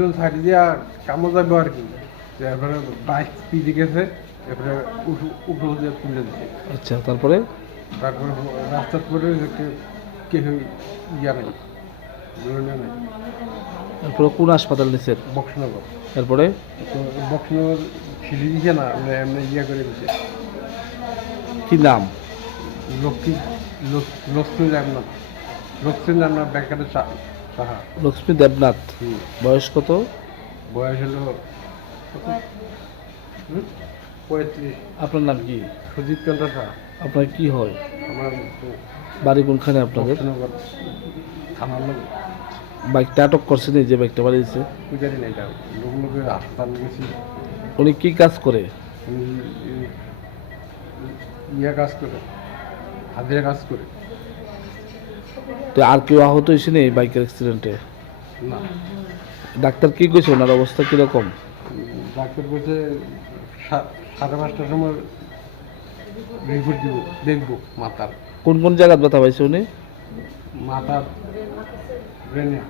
পিছন সাইড দিয়া কামো যাবে আর কি, তারপরে বাইক পিজে গেছে, এরপরে উপরে দিয়ে তুলে দিচ্ছে। আচ্ছা, তারপরে তারপরে রাস্তার পরে কেউ ইয়া নেই, বেরোনো নেই। এরপরে কোন হাসপাতাল নিছেন? বক্সনগর। এরপরে তো বক্সনগর সিঁড়ি দিছে না, আমরা এমনি ইয়া করে দিছে। কি নাম? লক্ষ্মী লক্ষ্মী দেবনাথ, লক্ষ্মী দেবনাথ ব্যাংকের সাহা। লক্ষ্মী দেবনাথ। বয়স কত? বয়স হলো 35। আপনার নাম কি? সুজিত চন্দ্র সাহা। আপনার কি হয়? আমার বাড়ি কোনখানে আপনাদের? বক্সনগর থানার লোক। বাইকটা আটক করছেন, এই যে বাইকটা বাড়িয়েছে? পূজারি না, এটা লোকের হাসপাতাল গেছি। উনি কি কাজ করে? উনি ইয়া কাজ করে, হাজিরা কাজ করে। তো আর কেউ আহত হয়েছে না এই বাইকের অ্যাক্সিডেন্টে? না, ডাক্তার কি কইছে, ওনার অবস্থা কিরকম? ডাক্তার বলছে 5:30টার সময় রিপোর্ট দিব, দেখবো মাথার। কোন কোন জায়গায় ব্যথা পাইছে উনি? মাথার ব্রেনে।